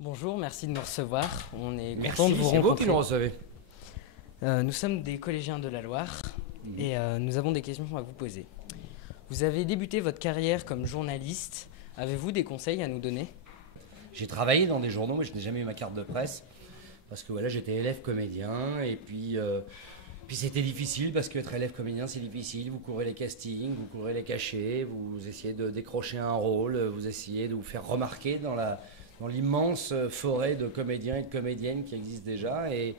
Bonjour, merci de nous recevoir. On est content Merci, de vous c'est vous qui rencontrer. nous recevez. Nous sommes des collégiens de la Loire et nous avons des questions à vous poser. Vous avez débuté votre carrière comme journaliste. Avez-vous des conseils à nous donner? J'ai travaillé dans des journaux, mais je n'ai jamais eu ma carte de presse. Parce que voilà, j'étais élève comédien. Et puis c'était difficile, parce qu'être élève comédien, c'est difficile. Vous courez les castings, vous courez les cachets, vous essayez de décrocher un rôle, vous essayez de vous faire remarquer dans l'immense forêt de comédiens et de comédiennes qui existent déjà. Et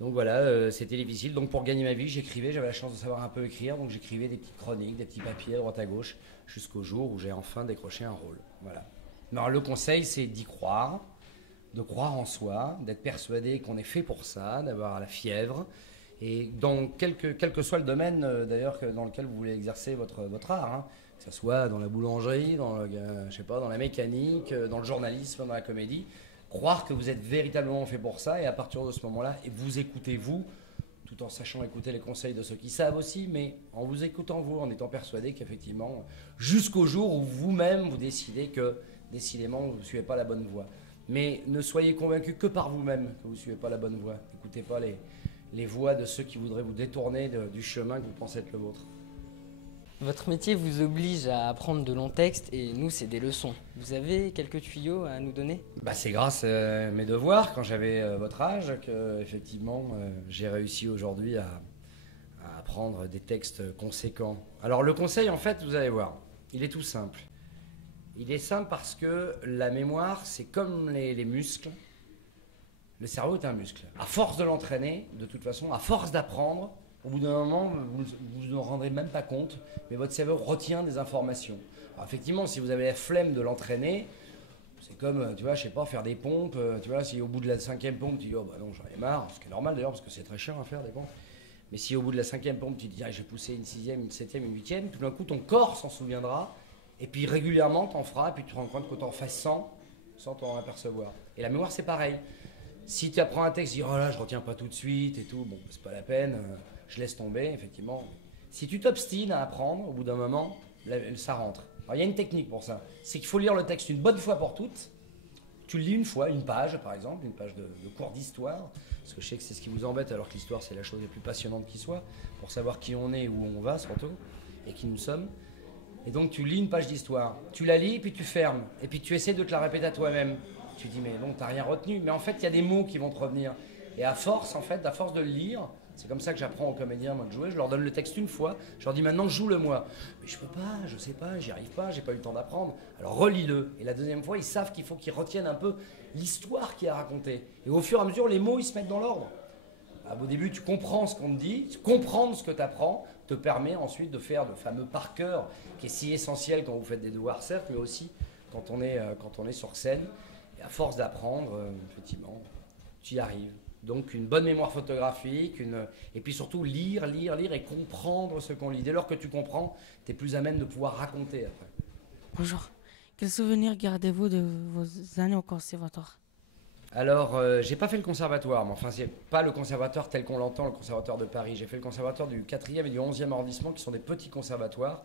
donc voilà, c'était difficile. Donc pour gagner ma vie, j'écrivais, j'avais la chance de savoir un peu écrire. Donc j'écrivais des petites chroniques, des petits papiers à droite à gauche, jusqu'au jour où j'ai enfin décroché un rôle. Voilà. Alors le conseil, c'est d'y croire, de croire en soi, d'être persuadé qu'on est fait pour ça, d'avoir la fièvre. Et dans quel que soit le domaine d'ailleurs dans lequel vous voulez exercer votre art, hein, que ce soit dans la boulangerie, je sais pas, dans la mécanique, dans le journalisme, dans la comédie, croire que vous êtes véritablement fait pour ça et à partir de ce moment-là, et vous écoutez vous, tout en sachant écouter les conseils de ceux qui savent aussi, mais en vous écoutant vous, en étant persuadé qu'effectivement, jusqu'au jour où vous-même vous décidez que décidément vous ne suivez pas la bonne voie. Mais ne soyez convaincu que par vous-même que vous ne suivez pas la bonne voie. N'écoutez pas les voix de ceux qui voudraient vous détourner du chemin que vous pensez être le vôtre. Votre métier vous oblige à apprendre de longs textes et nous, c'est des leçons. Vous avez quelques tuyaux à nous donner? C'est grâce à mes devoirs, quand j'avais votre âge, que effectivement j'ai réussi aujourd'hui à apprendre des textes conséquents. Alors le conseil, en fait, vous allez voir, il est tout simple. Il est simple parce que la mémoire, c'est comme les muscles. Le cerveau est un muscle. À force de l'entraîner, de toute façon, à force d'apprendre, au bout d'un moment, vous ne rendrez même pas compte, mais votre cerveau retient des informations. Alors effectivement, si vous avez la flemme de l'entraîner, c'est comme, tu vois, je sais pas, faire des pompes. Tu vois, si au bout de la cinquième pompe, tu dis, oh bah non, j'en ai marre, ce qui est normal d'ailleurs, parce que c'est très chiant à faire des pompes. Mais si au bout de la cinquième pompe, tu te dis, ah, j'ai poussé une sixième, une septième, une huitième, tout d'un coup, ton corps s'en souviendra, et puis régulièrement, t'en feras, et puis tu te rends compte que t'en fais 100 sans t'en apercevoir. Et la mémoire, c'est pareil. Si tu apprends un texte, tu dis, oh là, je retiens pas tout de suite, et tout, bon, c'est pas la peine, je laisse tomber, effectivement. Si tu t'obstines à apprendre, au bout d'un moment, ça rentre. Alors, il y a une technique pour ça. C'est qu'il faut lire le texte une bonne fois pour toutes. Tu le lis une fois, une page par exemple, une page de cours d'histoire, parce que je sais que c'est ce qui vous embête, alors que l'histoire c'est la chose la plus passionnante qui soit, pour savoir qui on est, où on va surtout, et qui nous sommes. Et donc tu lis une page d'histoire, tu la lis, puis tu fermes, et puis tu essaies de te la répéter à toi-même. Tu dis mais bon, t'as rien retenu, mais en fait il y a des mots qui vont te revenir. Et à force, en fait, à force de le lire, c'est comme ça que j'apprends aux comédiens moi, de jouer. Je leur donne le texte une fois, je leur dis maintenant joue-le-moi. Mais je peux pas, je sais pas, j'y arrive pas, j'ai pas eu le temps d'apprendre. Alors relis-le. Et la deuxième fois, ils savent qu'il faut qu'ils retiennent un peu l'histoire qui est racontée. Et au fur et à mesure, les mots ils se mettent dans l'ordre. Au début, tu comprends ce qu'on te dit, comprendre ce que tu apprends te permet ensuite de faire le fameux par cœur qui est si essentiel quand vous faites des devoirs, certes, mais aussi quand on est sur scène. Et à force d'apprendre, effectivement, tu y arrives. Donc une bonne mémoire photographique, et puis surtout lire et comprendre ce qu'on lit. Dès lors que tu comprends, tu es plus à même de pouvoir raconter après. Bonjour. Quels souvenirs gardez-vous de vos années au conservatoire? Alors, j'ai pas fait le conservatoire, mais enfin, c'est pas le conservatoire tel qu'on l'entend, le conservatoire de Paris. J'ai fait le conservatoire du 4e et du 11e arrondissement, qui sont des petits conservatoires.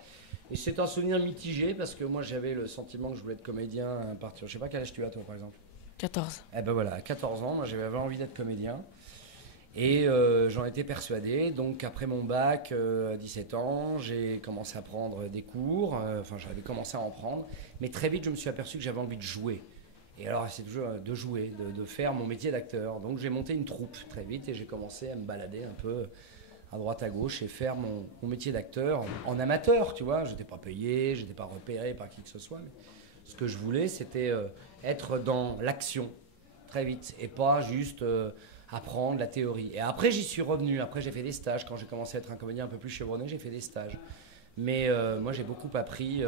Et c'est un souvenir mitigé, parce que moi, j'avais le sentiment que je voulais être comédien à partir. Je sais pas quel âge tu as, toi, par exemple. 14. Eh ben voilà, à 14 ans, moi, j'avais envie d'être comédien. Et j'en étais persuadé. Donc, après mon bac, à 17 ans, j'ai commencé à prendre des cours. Enfin, j'avais commencé à en prendre. Mais très vite, je me suis aperçu que j'avais envie de jouer. Et alors, c'est toujours de jouer, de faire mon métier d'acteur. Donc, j'ai monté une troupe très vite et j'ai commencé à me balader un peu à droite à gauche et faire mon métier d'acteur en amateur, tu vois. Je n'étais pas payé, je n'étais pas repéré par qui que ce soit. Mais ce que je voulais, c'était être dans l'action très vite et pas juste apprendre la théorie. Et après, j'y suis revenu. Après, j'ai fait des stages. Quand j'ai commencé à être un comédien un peu plus chevronné, j'ai fait des stages. Mais moi, j'ai beaucoup appris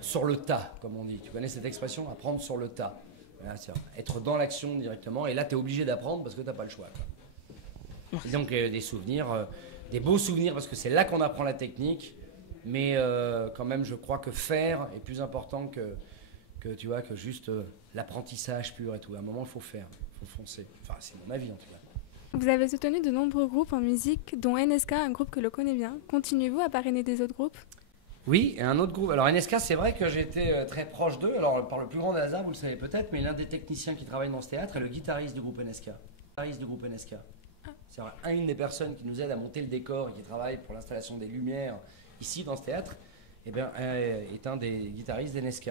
sur le tas, comme on dit. Tu connais cette expression, apprendre sur le tas. Voilà, être dans l'action directement. Et là, tu es obligé d'apprendre parce que tu n'as pas le choix, quoi. Et donc, des souvenirs, des beaux souvenirs, parce que c'est là qu'on apprend la technique. Mais quand même, je crois que faire est plus important tu vois, que juste l'apprentissage pur et tout. À un moment, il faut faire, il faut foncer. Enfin, c'est mon avis en tout cas. Vous avez soutenu de nombreux groupes en musique, dont NSK, un groupe que l'on connaît bien. Continuez-vous à parrainer des autres groupes? Oui, et un autre groupe. Alors NSK, c'est vrai que j'étais très proche d'eux. Alors par le plus grand des hasards, vous le savez peut-être, mais l'un des techniciens qui travaille dans ce théâtre est le guitariste du groupe NSK. C'est une des personnes qui nous aide à monter le décor et qui travaille pour l'installation des lumières ici dans ce théâtre, eh bien, est un des guitaristes d'NSK.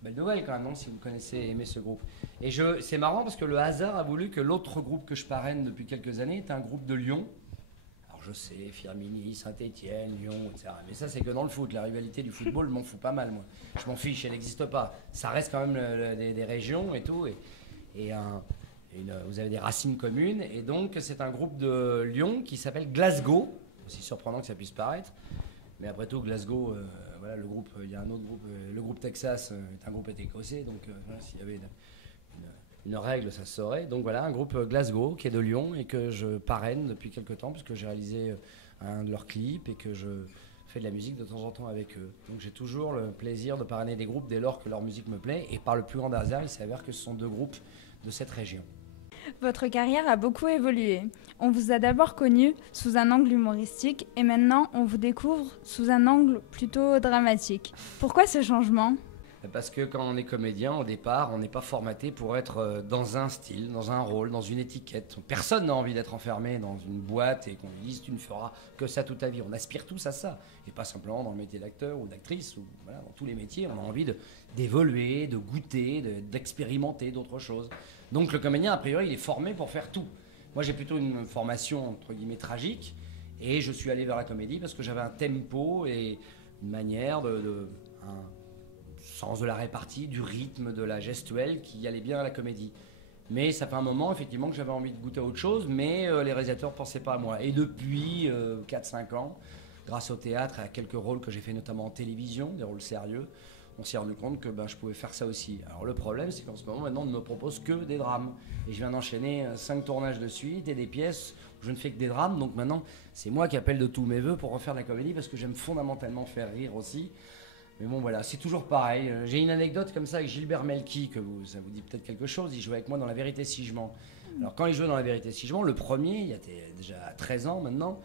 Belle nouvelle quand même, non, si vous connaissez et aimez ce groupe. Et c'est marrant parce que le hasard a voulu que l'autre groupe que je parraine depuis quelques années est un groupe de Lyon. Alors je sais, Firminy, Saint-Étienne, Lyon, etc. Mais ça c'est que dans le foot, la rivalité du football, je m'en fous pas mal moi. Je m'en fiche, elle n'existe pas. Ça reste quand même des régions et tout. Vous avez des racines communes. Et donc c'est un groupe de Lyon qui s'appelle Glasgow. Aussi surprenant que ça puisse paraître. Mais après tout, Glasgow, voilà, le groupe, il y a un autre groupe, le groupe Texas est un groupe écossais, donc voilà, s'il y avait une règle, ça se saurait. Donc voilà, un groupe Glasgow qui est de Lyon et que je parraine depuis quelques temps, puisque j'ai réalisé un de leurs clips et que je fais de la musique de temps en temps avec eux. Donc j'ai toujours le plaisir de parrainer des groupes dès lors que leur musique me plaît, et par le plus grand hasard, il s'avère que ce sont deux groupes de cette région. Votre carrière a beaucoup évolué. On vous a d'abord connu sous un angle humoristique et maintenant on vous découvre sous un angle plutôt dramatique. Pourquoi ce changement ? Parce que quand on est comédien, au départ, on n'est pas formaté pour être dans un style, dans un rôle, dans une étiquette. Personne n'a envie d'être enfermé dans une boîte et qu'on lui dise tu ne feras que ça toute ta vie. On aspire tous à ça. Et pas simplement dans le métier d'acteur ou d'actrice, ou voilà, dans tous les métiers, on a envie d'évoluer, de goûter, d'expérimenter d'autres choses. Donc le comédien, a priori, il est formé pour faire tout. Moi, j'ai plutôt une formation, entre guillemets, tragique, et je suis allé vers la comédie parce que j'avais un tempo et une manière un sens de la répartie, du rythme, de la gestuelle qui allait bien à la comédie. Mais ça fait un moment, effectivement, que j'avais envie de goûter à autre chose, mais les réalisateurs ne pensaient pas à moi. Et depuis 4-5 ans, grâce au théâtre et à quelques rôles que j'ai fait notamment en télévision, des rôles sérieux, on s'est rendu compte que je pouvais faire ça aussi. Alors le problème, c'est qu'en ce moment, maintenant, on ne me propose que des drames. Et je viens d'enchaîner 5 tournages de suite et des pièces où je ne fais que des drames. Donc maintenant, c'est moi qui appelle de tous mes voeux pour refaire de la comédie parce que j'aime fondamentalement faire rire aussi. Mais bon, voilà, c'est toujours pareil. J'ai une anecdote comme ça avec Gilbert Melki, ça vous dit peut-être quelque chose. Il jouait avec moi dans La Vérité si je mens. Alors quand il jouait dans La Vérité si je mens, le premier, il y a déjà 13 ans maintenant,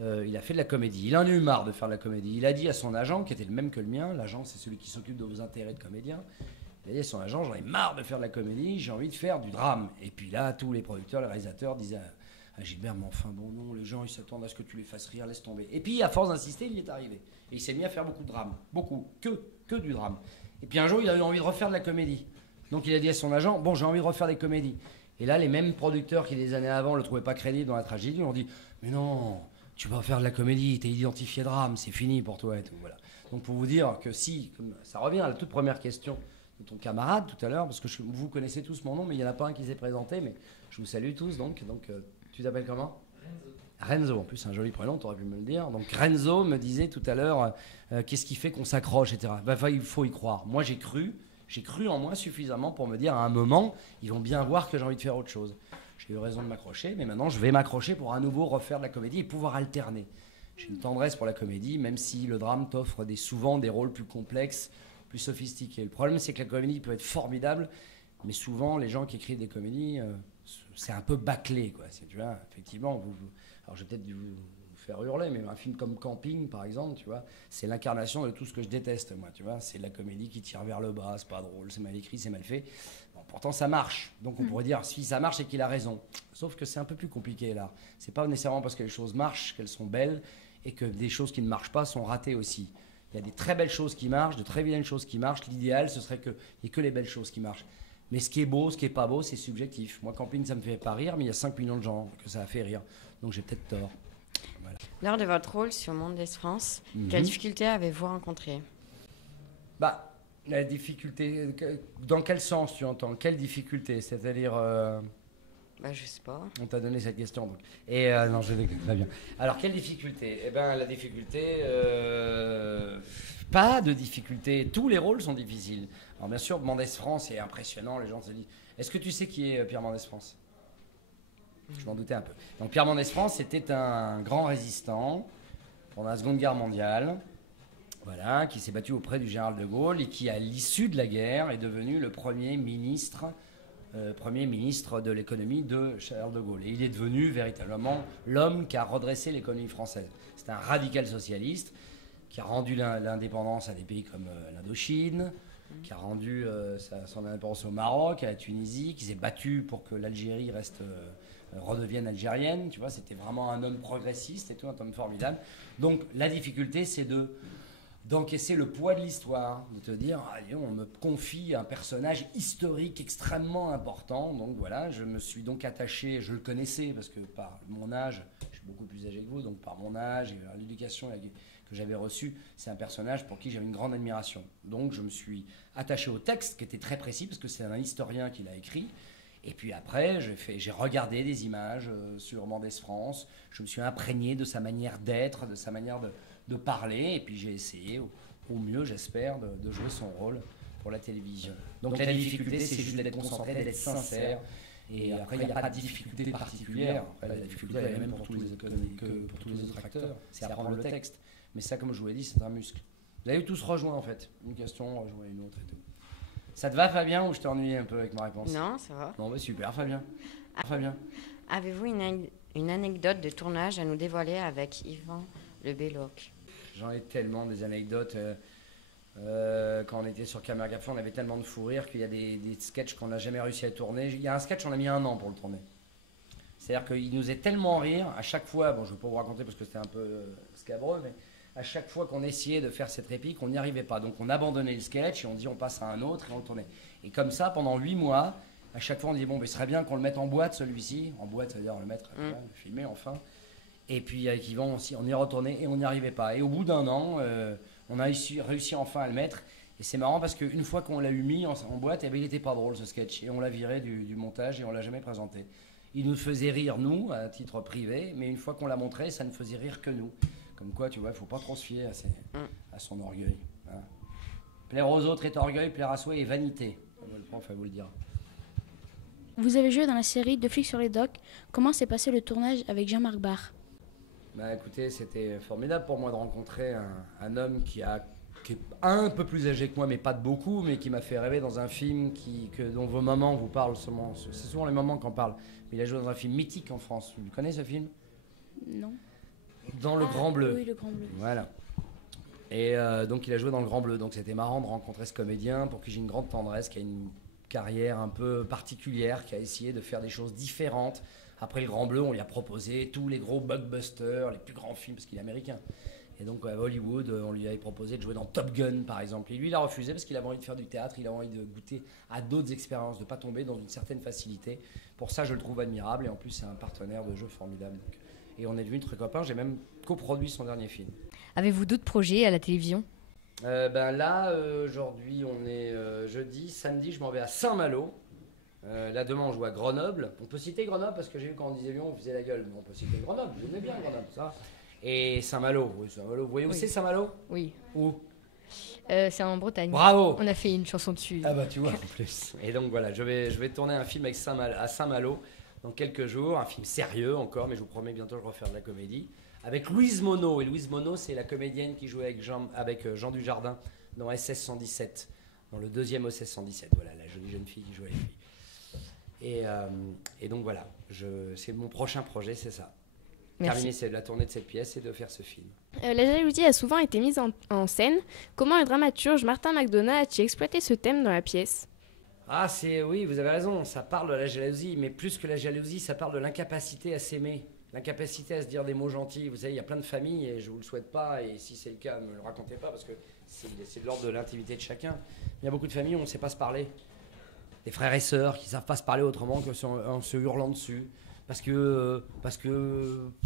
il a fait de la comédie. Il en a eu marre de faire de la comédie. Il a dit à son agent, qui était le même que le mien, l'agent c'est celui qui s'occupe de vos intérêts de comédien, il a dit à son agent, j'en ai marre de faire de la comédie, j'ai envie de faire du drame. Et puis là, tous les producteurs, les réalisateurs disaient à Gilbert, mais enfin bon non, les gens ils s'attendent à ce que tu les fasses rire, laisse tomber. Et puis à force d'insister, il y est arrivé. Et il s'est mis à faire beaucoup de drame, beaucoup, que du drame. Et puis un jour, il a eu envie de refaire de la comédie. Donc il a dit à son agent, bon j'ai envie de refaire des comédies. Et là, les mêmes producteurs qui des années avant le trouvaient pas crédible dans la tragédie, lui ont dit, mais non, tu vas faire de la comédie, t'es identifié drame, c'est fini pour toi et tout. Voilà. Donc pour vous dire que si, comme ça revient à la toute première question de ton camarade tout à l'heure, parce que vous connaissez tous mon nom, mais il n'y en a pas un qui s'est présenté, mais je vous salue tous donc tu t'appelles comment ? Renzo, en plus c'est un joli prénom, tu aurais pu me le dire. Donc Renzo me disait tout à l'heure qu'est-ce qui fait qu'on s'accroche, etc. Il faut y croire. Moi j'ai cru en moi suffisamment pour me dire à un moment, ils vont bien voir que j'ai envie de faire autre chose. J'ai eu raison de m'accrocher, mais maintenant je vais m'accrocher pour à nouveau refaire de la comédie et pouvoir alterner. J'ai une tendresse pour la comédie, même si le drame t'offre souvent des rôles plus complexes, plus sophistiqués. Le problème c'est que la comédie peut être formidable, mais souvent les gens qui écrivent des comédies, c'est un peu bâclé, quoi. Tu vois, effectivement, alors je vais peut-être vous faire hurler, mais un film comme Camping, par exemple, tu vois, c'est l'incarnation de tout ce que je déteste, moi, tu vois. C'est de la comédie qui tire vers le bas, c'est pas drôle, c'est mal écrit, c'est mal fait. Bon, pourtant, ça marche. Donc on pourrait dire, si ça marche, c'est qu'il a raison. Sauf que c'est un peu plus compliqué, là. C'est pas nécessairement parce que les choses marchent qu'elles sont belles et que des choses qui ne marchent pas sont ratées aussi. Il y a des très belles choses qui marchent, de très vilaines choses qui marchent. L'idéal, ce serait qu'il n'y ait que les belles choses qui marchent. Mais ce qui est beau, ce qui est pas beau, c'est subjectif. Moi, Camping, ça me fait pas rire, mais il y a 5 millions de gens que ça a fait rire. Donc j'ai peut-être tort. Voilà. Lors de votre rôle sur Mondes France, quelles difficultés avez-vous rencontrées ? La difficulté, dans quel sens tu entends ? Quelle difficulté ? C'est-à-dire... je sais pas. On t'a donné cette question, donc. Et non, je vais très bien. Alors, quelle difficulté ? Eh bien, la difficulté... pas de difficulté. Tous les rôles sont difficiles. Alors, bien sûr, Mendes France est impressionnant. Les gens se disent... Est-ce que tu sais qui est Pierre Mendes France ? Je m'en doutais un peu. Donc, Pierre Mendes France, c'était un grand résistant pendant la Seconde Guerre mondiale. Voilà, qui s'est battu auprès du général de Gaulle et qui, à l'issue de la guerre, est devenu le premier ministre de l'économie de Charles de Gaulle. Et il est devenu véritablement l'homme qui a redressé l'économie française. C'est un radical socialiste qui a rendu l'indépendance à des pays comme l'Indochine, qui a rendu son indépendance au Maroc, à la Tunisie, qui s'est battu pour que l'Algérie redevienne algérienne. Tu vois, c'était vraiment un homme progressiste et tout, un homme formidable. Donc la difficulté, c'est d'encaisser le poids de l'histoire, de te dire, on me confie un personnage historique extrêmement important. Donc voilà, je me suis donc attaché, je le connaissais parce que par mon âge, je suis beaucoup plus âgé que vous, donc par mon âge et l'éducation que j'avais reçue, c'est un personnage pour qui j'avais une grande admiration. Donc je me suis attaché au texte qui était très précis parce que c'est un historien qui l'a écrit. Et puis après, j'ai regardé des images sur Mendès France, je me suis imprégné de sa manière d'être, de sa manière de parler, et puis j'ai essayé, au mieux j'espère, de jouer son rôle pour la télévision. Donc la difficulté, c'est juste d'être concentré, d'être sincère, et après il n'y a pas de difficulté particulière. Après, la difficulté elle est la même pour tous les autres acteurs, c'est apprendre le texte. Mais ça, comme je vous l'ai dit, c'est un muscle. Vous avez tous rejoint en fait, une question rejoint une autre et tout. Ça te va Fabien, ou je t'ai ennuyé un peu avec ma réponse? Non, ça va. Bon bah super Fabien. Fabien. Avez-vous une anecdote de tournage à nous dévoiler avec Yvan Le Belloc? J'en ai tellement des anecdotes. Quand on était sur Caméra Café, on avait tellement de fou rire qu'il y a des sketchs qu'on n'a jamais réussi à tourner. Il y a un sketch, on a mis 1 an pour le tourner. C'est-à-dire qu'il nous est tellement rire, à chaque fois, bon je ne vais pas vous raconter parce que c'était un peu scabreux, mais à chaque fois qu'on essayait de faire cette réplique, on n'y arrivait pas. Donc on abandonnait le sketch et on dit on passe à un autre et on le tournait. Et comme ça, pendant 8 mois, à chaque fois on dit bon, mais ce serait bien qu'on le mette en boîte celui-ci. En boîte, c'est-à-dire le mettre, le filmer enfin. Et puis avec Yvan aussi, on y retournait et on n'y arrivait pas. Et au bout d'1 an, on a réussi enfin à le mettre. Et c'est marrant parce qu'une fois qu'on l'a mis en boîte, eh bien, il n'était pas drôle ce sketch. Et on l'a viré du montage et on ne l'a jamais présenté. Il nous faisait rire, nous, à titre privé, mais une fois qu'on l'a montré, ça ne faisait rire que nous. Comme quoi, tu vois, il ne faut pas trop se fier à son orgueil. Voilà. Plaire aux autres est orgueil, plaire à soi est vanité. Le prof va vous le dire. Vous avez joué dans la série Deux flics sur les docks. Comment s'est passé le tournage avec Jean-Marc Barr? Bah écoutez, c'était formidable pour moi de rencontrer un homme qui est un peu plus âgé que moi, mais pas de beaucoup, mais qui m'a fait rêver dans un film dont vos mamans vous parlent souvent. C'est souvent les mamans qui en parlent. Mais il a joué dans un film mythique en France. Vous connaissez ce film? Non. Dans Le Grand Bleu. Oui, Le Grand Bleu. Voilà. Et donc il a joué dans Le Grand Bleu. Donc c'était marrant de rencontrer ce comédien pour qui j'ai une grande tendresse, qui a une carrière un peu particulière, qui a essayé de faire des choses différentes. Après Le Grand Bleu, on lui a proposé tous les gros blockbusters, les plus grands films, parce qu'il est américain. Et donc à Hollywood, on lui avait proposé de jouer dans Top Gun, par exemple. Et lui, il a refusé parce qu'il avait envie de faire du théâtre, il a envie de goûter à d'autres expériences, de ne pas tomber dans une certaine facilité. Pour ça, je le trouve admirable. Et en plus, c'est un partenaire de jeu formidable. Donc, et on est devenus très copains. J'ai même coproduit son dernier film. Avez-vous d'autres projets à la télévision? Là, aujourd'hui, on est jeudi. Samedi, je m'en vais à Saint-Malo. Là, demain, on joue à Grenoble. On peut citer Grenoble parce que j'ai vu quand on disait Lyon, on faisait la gueule. Mais on peut citer Grenoble. Vous aimez bien Grenoble, ça. Et Saint-Malo. Oui, Saint-Malo. Vous voyez où c'est Saint-Malo? Oui. Où? C'est en Bretagne. Bravo! On a fait une chanson dessus. Ah bah tu vois en plus. Et donc voilà, je vais tourner un film à Saint-Malo dans quelques jours. Un film sérieux encore, mais je vous promets bientôt je vais refaire de la comédie. Avec Louise Monod. Et Louise Monod, c'est la comédienne qui jouait avec Jean Dujardin dans SS 117. Dans le deuxième SS 117. Voilà, la jolie jeune fille qui jouait avec lui. Et donc voilà, c'est mon prochain projet, c'est ça. Merci. Terminer la tournée de cette pièce et de faire ce film. La jalousie a souvent été mise en scène. Comment le dramaturge Martin McDonagh a-t-il exploité ce thème dans la pièce? Ah, oui, vous avez raison, ça parle de la jalousie, mais plus que la jalousie, ça parle de l'incapacité à s'aimer, l'incapacité à se dire des mots gentils. Vous savez, il y a plein de familles, et je ne vous le souhaite pas, et si c'est le cas, ne me le racontez pas, parce que c'est de l'ordre de l'intimité de chacun. Il y a beaucoup de familles où on ne sait pas se parler. Des frères et sœurs qui ne savent pas se parler autrement qu'en se hurlant dessus. Parce que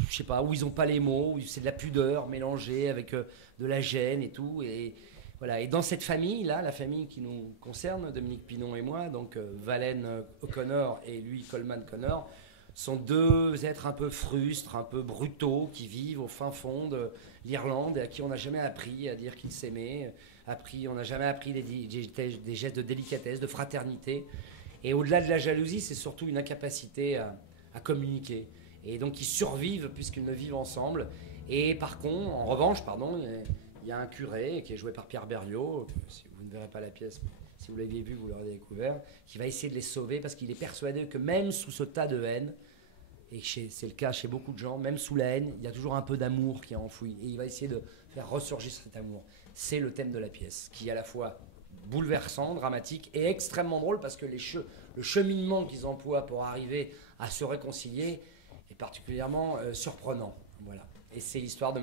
je sais pas, où ils n'ont pas les mots, où c'est de la pudeur mélangée avec de la gêne et tout. Et voilà. Et dans cette famille-là, la famille qui nous concerne, Dominique Pinon et moi, donc Valène O'Connor et lui, Coleman Connor, sont deux êtres un peu frustres, un peu brutaux, qui vivent au fin fond de l'Irlande et à qui on n'a jamais appris à dire qu'ils s'aimaient. On n'a jamais appris des gestes de délicatesse, de fraternité. Et au-delà de la jalousie, c'est surtout une incapacité à communiquer. Et donc ils survivent puisqu'ils ne vivent ensemble. Et par contre, en revanche, il y a un curé qui est joué par Pierre Berriot, si vous ne verrez pas la pièce, si vous l'aviez vu, vous l'aurez découvert, qui va essayer de les sauver parce qu'il est persuadé que même sous ce tas de haine, Et c'est le cas chez beaucoup de gens, même sous la haine, il y a toujours un peu d'amour qui est enfoui. Et il va essayer de faire ressurgir cet amour. C'est le thème de la pièce, qui est à la fois bouleversant, dramatique et extrêmement drôle parce que le cheminement qu'ils emploient pour arriver à se réconcilier est particulièrement surprenant. Voilà. Et c'est l'histoire de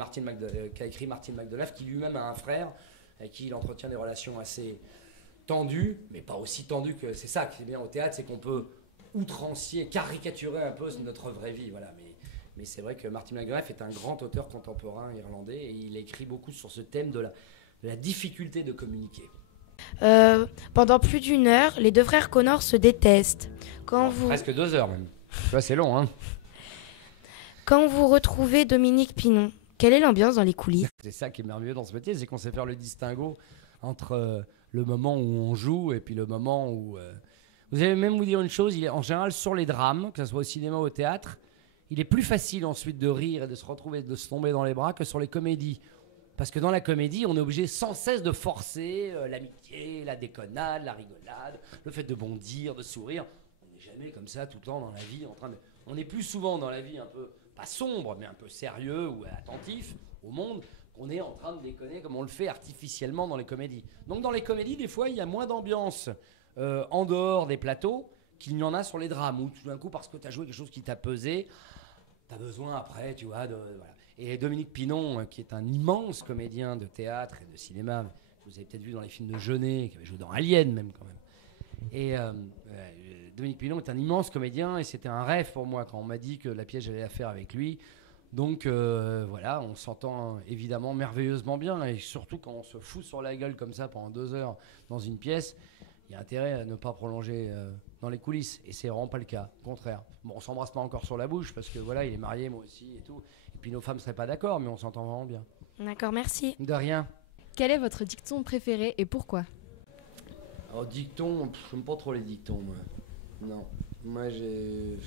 qu'a écrit Martin McDonough, qui lui-même a un frère avec qui il entretient des relations assez tendues, mais pas aussi tendues que c'est ça qui est bien au théâtre, c'est qu'on peut outrancier, caricaturer un peu notre vraie vie. Voilà. Mais c'est vrai que Martin McDonough est un grand auteur contemporain irlandais et il écrit beaucoup sur ce thème de la difficulté de communiquer. Pendant plus d'1 heure, les 2 frères Connor se détestent. Presque 2 heures même. Tu vois, c'est long, hein. Quand vous retrouvez Dominique Pinon, quelle est l'ambiance dans les coulisses? C'est ça qui est merveilleux dans ce métier, c'est qu'on sait faire le distinguo entre le moment où on joue et puis le moment où... Vous allez même vous dire une chose, il est en général sur les drames, que ce soit au cinéma ou au théâtre, il est plus facile ensuite de rire et de se retrouver, de se tomber dans les bras que sur les comédies. Parce que dans la comédie, on est obligé sans cesse de forcer l'amitié, la déconnade, la rigolade, le fait de bondir, de sourire. On n'est jamais comme ça tout le temps dans la vie en train de... On est plus souvent dans la vie un peu, pas sombre, mais un peu sérieux ou attentif au monde, qu'on est en train de déconner comme on le fait artificiellement dans les comédies. Donc dans les comédies, des fois, il y a moins d'ambiance en dehors des plateaux qu'il n'y en a sur les drames, où tout d'un coup, parce que tu as joué quelque chose qui t'a pesé, tu as besoin après, tu vois, voilà. Et Dominique Pinon, qui est un immense comédien de théâtre et de cinéma, vous avez peut-être vu dans les films de Jeunet, qui avait joué dans Alien même quand même. Et Dominique Pinon est un immense comédien et c'était un rêve pour moi quand on m'a dit que la pièce j'allais la faire avec lui. Donc voilà, on s'entend évidemment merveilleusement bien et surtout quand on se fout sur la gueule comme ça pendant 2 heures dans une pièce, il y a intérêt à ne pas prolonger dans les coulisses et c'est vraiment pas le cas, au contraire. Bon, on s'embrasse pas encore sur la bouche parce que voilà, il est marié, moi aussi et tout. Et puis nos femmes seraient pas d'accord, mais on s'entend vraiment bien. D'accord, merci. De rien. Quel est votre dicton préféré et pourquoi? Alors dicton, j'aime pas trop les dictons moi. Non, moi j'ai...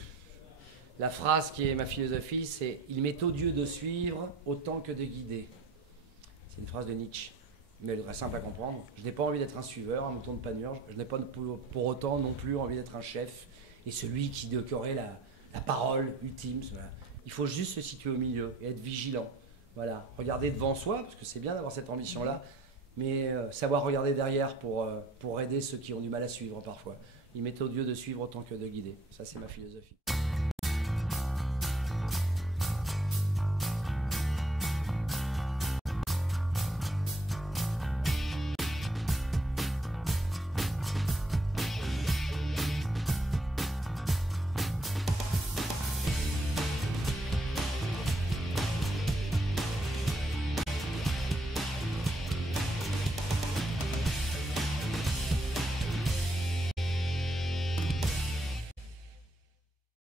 La phrase qui est ma philosophie, c'est « Il m'est odieux de suivre autant que de guider ». C'est une phrase de Nietzsche, mais elle est très simple à comprendre. Je n'ai pas envie d'être un suiveur, un mouton de panurge. Je n'ai pas pour autant non plus envie d'être un chef et celui qui aurait la parole ultime. Voilà. Il faut juste se situer au milieu et être vigilant. Voilà. Regarder devant soi, parce que c'est bien d'avoir cette ambition-là, mais savoir regarder derrière pour aider ceux qui ont du mal à suivre parfois. Il m'est odieux de suivre autant que de guider. Ça, c'est ma philosophie.